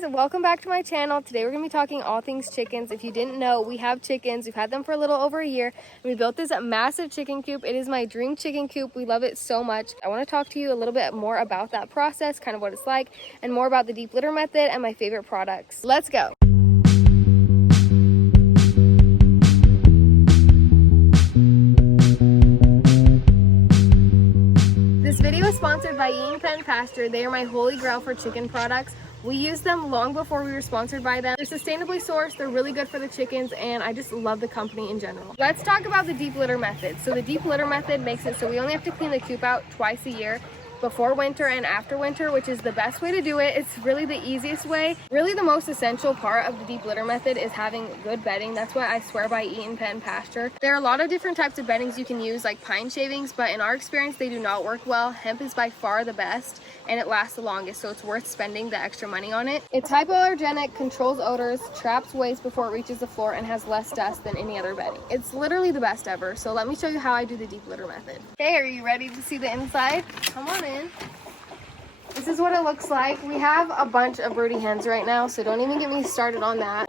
guys, welcome back to my channel. Today we're going to be talking all things chickens. If you didn't know, we have chickens. We've had them for a little over a year. And we built this massive chicken coop. It is my dream chicken coop. We love it so much. I want to talk to you a little bit more about that process, kind of what it's like, and more about the deep litter method and my favorite products. Let's go. This video is sponsored by Eat and Pen Pasture. They are my holy grail for chicken products. We used them long before we were sponsored by them. They're sustainably sourced, they're really good for the chickens, and I just love the company in general. Let's talk about the deep litter method. So the deep litter method makes it so we only have to clean the coop out twice a year, before winter and after winter, which is the best way to do it. It's really the easiest way. Really the most essential part of the deep litter method is having good bedding. That's why I swear by Eat and Pen Pasture. There are a lot of different types of beddings you can use, like pine shavings, but in our experience they do not work well. Hemp is by far the best and it lasts the longest, so it's worth spending the extra money on it. It's hypoallergenic, controls odors, traps waste before it reaches the floor, and has less dust than any other bedding. It's literally the best ever. So let me show you how I do the deep litter method. Okay, are you ready to see the inside? Come on in. This is what it looks like. We have a bunch of broody hens right now, so don't even get me started on that.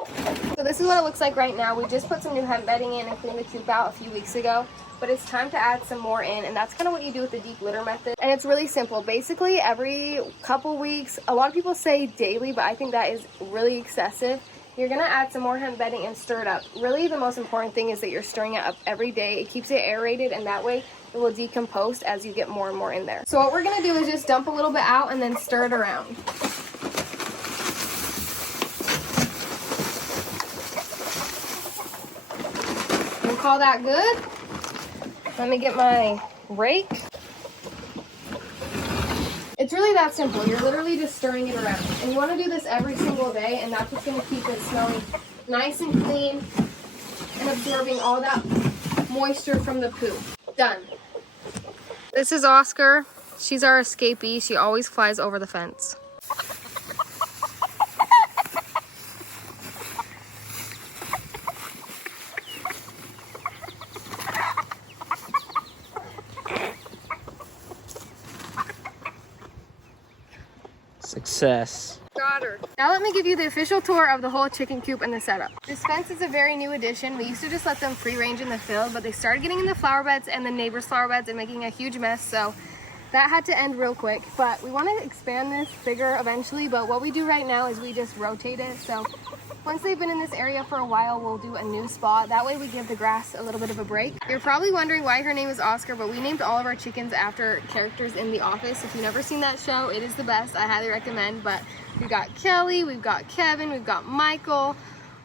So this is what it looks like right now. We just put some new hemp bedding in and cleaned the coop out a few weeks ago, but it's time to add some more in, and that's kind of what you do with the deep litter method. And it's really simple. Basically, every couple weeks, a lot of people say daily, but I think that is really excessive. You're gonna add some more hemp bedding and stir it up. Really, the most important thing is that you're stirring it up every day. It keeps it aerated, and that way it will decompose as you get more and more in there. So what we're gonna do is just dump a little bit out and then stir it around. We'll call that good. Let me get my rake. It's really that simple. You're literally just stirring it around. And you want to do this every single day, and that's what's going to keep it smelling nice and clean and absorbing all that moisture from the poop. Done. This is Oscar. She's our escapee. She always flies over the fence. Success. Got her. Now let me give you the official tour of the whole chicken coop and the setup. This fence is a very new addition. We used to just let them free range in the field, but they started getting in the flower beds and the neighbors' flower beds and making a huge mess, so that had to end real quick. But we want to expand this bigger eventually, but what we do right now is we just rotate it. So once they've been in this area for a while, we'll do a new spot. That way we give the grass a little bit of a break. You're probably wondering why her name is Oscar, but we named all of our chickens after characters in The Office. If you've never seen that show, it is the best. I highly recommend. But we've got Kelly, we've got Kevin, we've got Michael,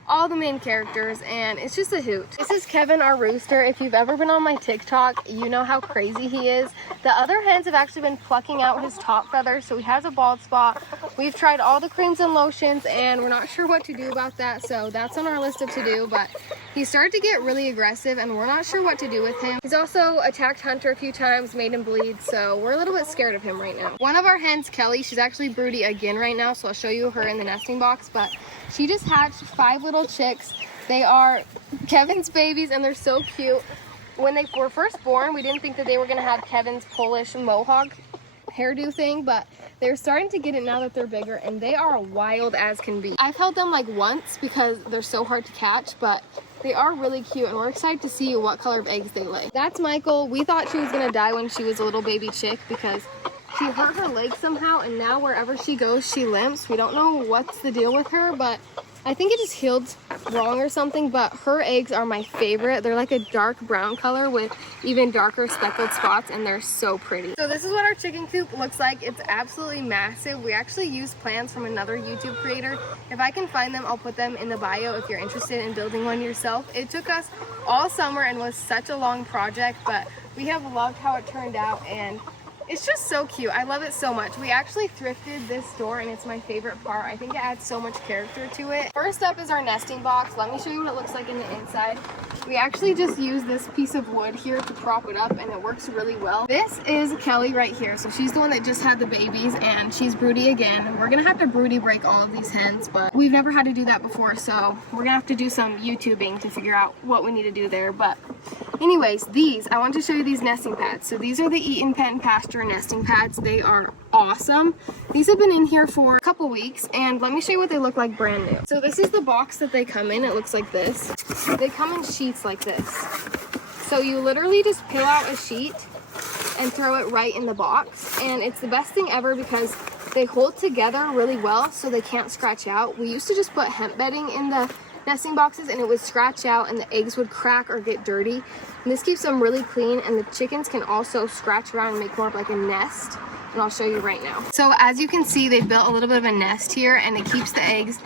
all the main characters, and it's just a hoot. This is Kevin, our rooster. If you've ever been on my TikTok, you know how crazy he is. The other hens have actually been plucking out his top feathers, so he has a bald spot. We've tried all the creams and lotions, and we're not sure what to do about that, so that's on our list of to-do, but he started to get really aggressive, and we're not sure what to do with him. He's also attacked Hunter a few times, made him bleed, so we're a little bit scared of him right now. One of our hens, Kelly, she's actually broody again right now, so I'll show you her in the nesting box, but she just hatched 5 little chicks. They are Kevin's babies, and they're so cute. When they were first born, we didn't think that they were gonna have Kevin's Polish mohawk hairdo thing, but they're starting to get it now that they're bigger, and they are wild as can be. I've held them like once because they're so hard to catch, but they are really cute, and we're excited to see what color of eggs they lay. That's Michael. We thought she was gonna die when she was a little baby chick because she hurt her leg somehow, and now wherever she goes, she limps. We don't know what's the deal with her, but I think it just healed wrong or something, but her eggs are my favorite. They're like a dark brown color with even darker speckled spots, and they're so pretty. So this is what our chicken coop looks like. It's absolutely massive. We actually used plans from another YouTube creator. If I can find them, I'll put them in the bio if you're interested in building one yourself. It took us all summer and was such a long project, but we have loved how it turned out, and it's just so cute. I love it so much. We actually thrifted this door, and it's my favorite part. I think it adds so much character to it. First up is our nesting box. Let me show you what it looks like in the inside. We actually just use this piece of wood here to prop it up, and it works really well. This is Kelly right here. So she's the one that just had the babies, and she's broody again. We're gonna have to broody break all of these hens, but we've never had to do that before, so we're gonna have to do some YouTubing to figure out what we need to do there. But anyways, I want to show you these nesting pads. So these are the Eat and Pen Pasture our nesting pads. They are awesome. These have been in here for a couple weeks, and let me show you what they look like brand new. So this is the box that they come in. It looks like this. They come in sheets like this. So you literally just peel out a sheet and throw it right in the box, and it's the best thing ever because they hold together really well so they can't scratch out. We used to just put hemp bedding in the nesting boxes and it would scratch out and the eggs would crack or get dirty. And this keeps them really clean, and the chickens can also scratch around and make more of like a nest. And I'll show you right now. So as you can see, they built a little bit of a nest here, and it keeps the eggs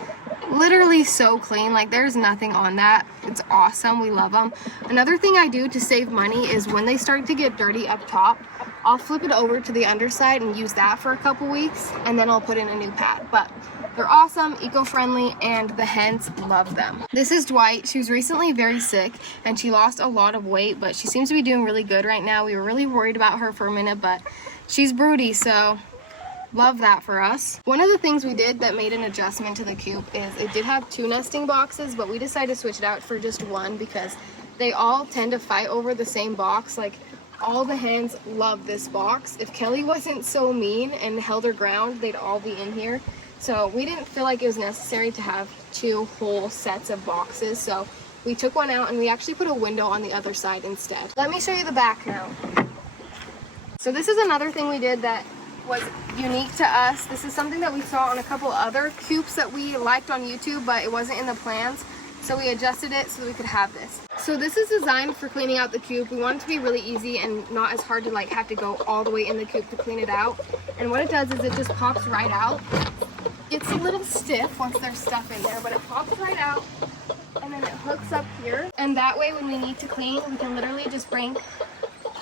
literally so clean. Like there's nothing on that. It's awesome. We love them. Another thing I do to save money is when they start to get dirty up top, I'll flip it over to the underside and use that for a couple weeks, and then I'll put in a new pad. But they're awesome, eco-friendly, and the hens love them. This is Dwight. She was recently very sick and she lost a lot of weight, but she seems to be doing really good right now. We were really worried about her for a minute, but she's broody, so love that for us. One of the things we did that made an adjustment to the coop is it did have 2 nesting boxes, but we decided to switch it out for just 1 because they all tend to fight over the same box. Like all the hens love this box. If Kelly wasn't so mean and held her ground, they'd all be in here. So we didn't feel like it was necessary to have 2 whole sets of boxes. So we took one out and we actually put a window on the other side instead. Let me show you the back now. So this is another thing we did that was unique to us. This is something that we saw on a couple other coops that we liked on YouTube, but it wasn't in the plans. So we adjusted it so that we could have this. So this is designed for cleaning out the coop. We want it to be really easy and not as hard to like have to go all the way in the coop to clean it out. And what it does is it just pops right out. It's a little stiff once there's stuff in there, but it pops right out and then it hooks up here. And that way when we need to clean, we can literally just bring,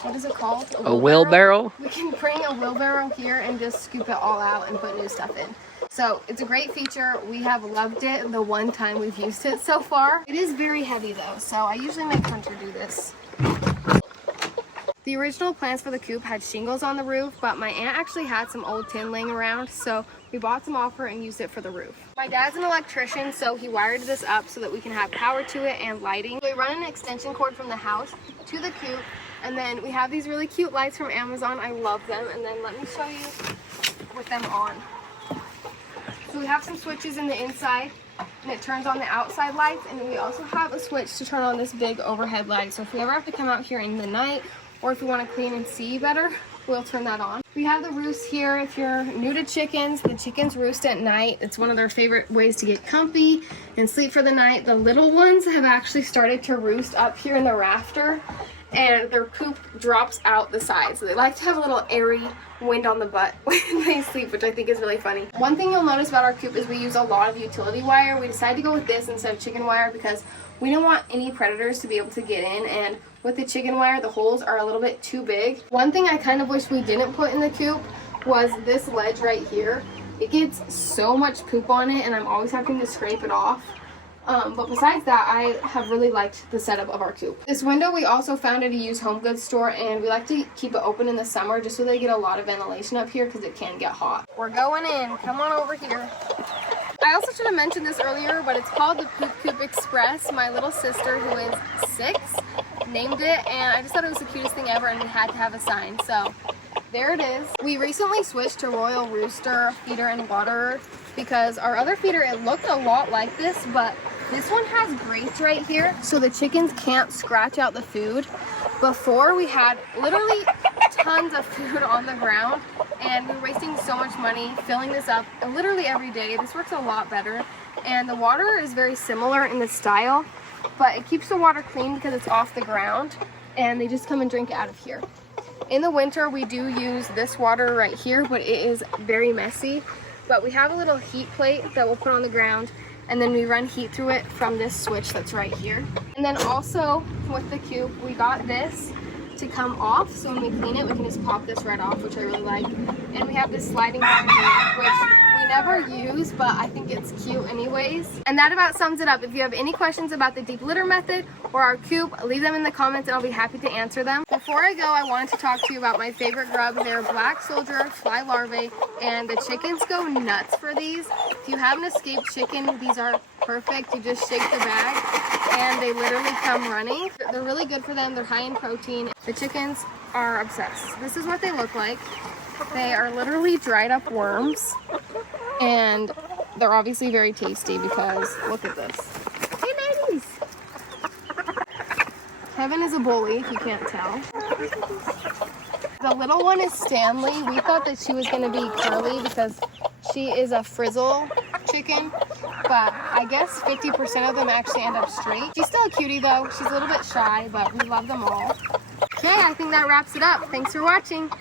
what is it called? A wheelbarrow? We can bring a wheelbarrow here and just scoop it all out and put new stuff in. So it's a great feature. We have loved it the one time we've used it so far. It is very heavy though, so I usually make Hunter do this. The original plans for the coop had shingles on the roof, but my aunt actually had some old tin laying around, so we bought some off her and used it for the roof. My dad's an electrician, so he wired this up so that we can have power to it and lighting. So we run an extension cord from the house to the coop, and then we have these really cute lights from Amazon. I love them. And then let me show you with them on. So we have some switches in the inside, and it turns on the outside lights, and then we also have a switch to turn on this big overhead light. So if we ever have to come out here in the night, or if we want to clean and see better, we'll turn that on. We have the roost here. If you're new to chickens, the chickens roost at night. It's one of their favorite ways to get comfy and sleep for the night. The little ones have actually started to roost up here in the rafter, and their poop drops out the side. So they like to have a little airy wind on the butt when they sleep, which I think is really funny. One thing you'll notice about our coop is we use a lot of utility wire. We decided to go with this instead of chicken wire because we don't want any predators to be able to get in, and with the chicken wire, the holes are a little bit too big. One thing I kind of wish we didn't put in the coop was this ledge right here. It gets so much poop on it, and I'm always having to scrape it off. But besides that, I have really liked the setup of our coop. This window we also found at a used home goods store, and we like to keep it open in the summer just so they get a lot of ventilation up here because it can get hot. We're going in. Come on over here. I also should have mentioned this earlier, but it's called the Poop Coop Express. My little sister, who is 6, named it, and I just thought it was the cutest thing ever, and we had to have a sign. So there it is. We recently switched to Royal Rooster feeder and waterer because our other feeder, it looked a lot like this, but this one has grates right here so the chickens can't scratch out the food. Before, we had literally tons of food on the ground, and we were wasting so much money filling this up literally every day. This works a lot better, and the water is very similar in the style, but it keeps the water clean because it's off the ground, and they just come and drink out of here. In the winter, we do use this water right here, but it is very messy. But we have a little heat plate that we'll put on the ground, and then we run heat through it from this switch that's right here. And then also with the coop, we got this to come off, so when we clean it, we can just pop this right off, which I really like. And we have this sliding down here, which we never use, but I think it's cute anyways. And that about sums it up. If you have any questions about the deep litter method or our coop, leave them in the comments and I'll be happy to answer them. Before I go, I wanted to talk to you about my favorite grub. They're black soldier fly larvae, and the chickens go nuts for these. If you have an escaped chicken, these are perfect. You just shake the bag and they literally come running. They're really good for them. They're high in protein. The chickens are obsessed. This is what they look like. They are literally dried up worms, and they're obviously very tasty because look at this. Hey, ladies! Kevin is a bully, if you can't tell. The little one is Stanley. We thought that she was going to be curly because she is a frizzle chicken, but I guess 50% of them actually end up straight. She's still a cutie though. She's a little bit shy, but we love them all. Okay, I think that wraps it up. Thanks for watching.